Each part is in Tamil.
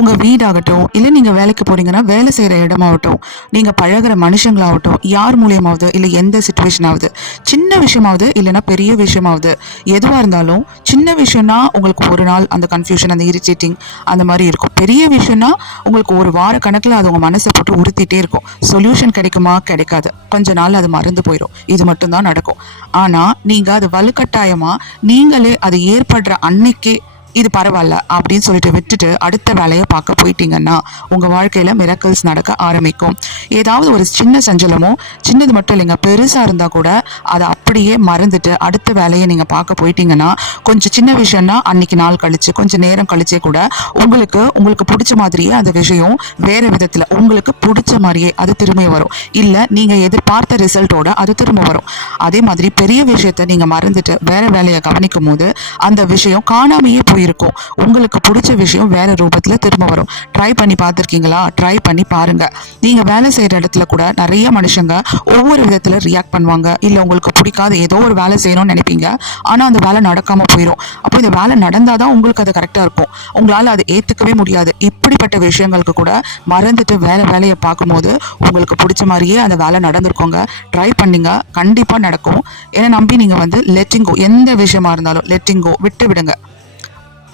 உங்கள் வீடாகட்டும் இல்லை நீங்கள் வேலைக்கு போகிறீங்கன்னா வேலை செய்கிற இடமாகட்டும் நீங்கள் பழகுற மனுஷங்களாகட்டும் யார் மூலியமாவது இல்லை எந்த சுச்சுவேஷனாவது சின்ன விஷயமாவது இல்லைன்னா பெரிய விஷயமாவது எதுவாக இருந்தாலும் சின்ன விஷயம்னா உங்களுக்கு ஒரு நாள் அந்த கன்ஃபியூஷன் அந்த இரிட்டேட்டிங் அந்த மாதிரி இருக்கும். பெரிய விஷயம்னா உங்களுக்கு ஒரு வார கணக்கில் அது உங்கள் மனசை போட்டு உறுத்திட்டே இருக்கும். சொல்யூஷன் கிடைக்குமா? கிடைக்காது. கொஞ்ச நாள் அது மறந்து போயிடும் இது மட்டும்தான் நடக்கும். ஆனால் நீங்கள் அது வலுக்கட்டாயமாக நீங்களே அது ஏற்படுற அன்னைக்கே இது பரவாயில்ல அப்படின்னு சொல்லிட்டு விட்டுட்டு அடுத்த வேலையை பார்க்க போயிட்டீங்கன்னா உங்கள் வாழ்க்கையில் மிரக்கல்ஸ் நடக்க ஆரம்பிக்கும். ஏதாவது ஒரு சின்ன சஞ்சலமோ சின்னது மட்டும் இல்லைங்க பெருசாக இருந்தால் கூட அதை அப்படியே மறந்துட்டு அடுத்த வேலையை நீங்கள் பார்க்க போயிட்டீங்கன்னா கொஞ்சம் சின்ன விஷயம்னா அன்னைக்கு நாள் கழிச்சு கொஞ்சம் நேரம் கழிச்சே கூட உங்களுக்கு உங்களுக்கு பிடிச்ச மாதிரியே அந்த விஷயம் வேறு விதத்தில் உங்களுக்கு பிடிச்ச மாதிரியே அது திரும்பி வரும். இல்லை நீங்கள் எதிர்பார்த்த ரிசல்ட்டோட அது திரும்ப வரும். அதே மாதிரி பெரிய விஷயத்தை நீங்கள் மறந்துட்டு வேறு வேலையை கவனிக்கும் போது அந்த விஷயம் காணாமையே போய் இருக்கும். உங்களுக்கு பிடிச்ச விஷயம் வேற ரூபத்தில் திரும்ப வரும். ட்ரை பண்ணி பார்த்துருக்கீங்களா? ட்ரை பண்ணி பாருங்க. நீங்கள் வேலை செய்கிற இடத்துல கூட நிறைய மனுஷங்க ஒவ்வொரு விதத்தில் ரியாக்ட் பண்ணுவாங்க. இல்லை உங்களுக்கு பிடிக்காத ஏதோ ஒரு வேலை செய்யணும்னு நினைப்பீங்க. ஆனால் அந்த வேலை நடக்காமல் போயிடும் அப்போ இந்த வேலை நடந்தால் தான் உங்களுக்கு அது கரெக்டாக இருக்கும். உங்களால் அதை ஏற்றுக்கவே முடியாது. இப்படிப்பட்ட விஷயங்களுக்கு கூட மறந்துட்டு வேலை வேலையை பார்க்கும்போது உங்களுக்கு பிடிச்ச மாதிரியே அந்த வேலை நடந்திருக்கோங்க. ட்ரை பண்ணிங்க. கண்டிப்பாக நடக்கும். ஏன்னா நம்பி நீங்கள் வந்து லெட்டிங்கோ எந்த விஷயமா இருந்தாலும் லெட்டிங்கோ விட்டு விடுங்க.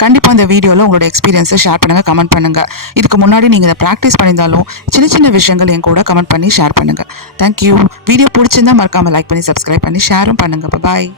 கண்டிப்பாக இந்த வீடியோவில் உங்களோட எக்ஸ்பீரியன்ஸை ஷேர் பண்ணுங்கள் கமெண்ட் பண்ணுங்கள் இதுக்கு முன்னாடி நீங்கள் இதை ப்ராக்டிஸ் பண்ணியிருந்தாலும் சின்ன சின்ன விஷயங்கள் என் கூட கமெண்ட் பண்ணி ஷேர் பண்ணுங்கள் தேங்க்யூ வீடியோ பிடிச்சிருந்தா மறக்காமல் லைக் பண்ணி சப்ஸ்கிரைப் பண்ணி ஷேரும் பண்ணுங்கள் பாய்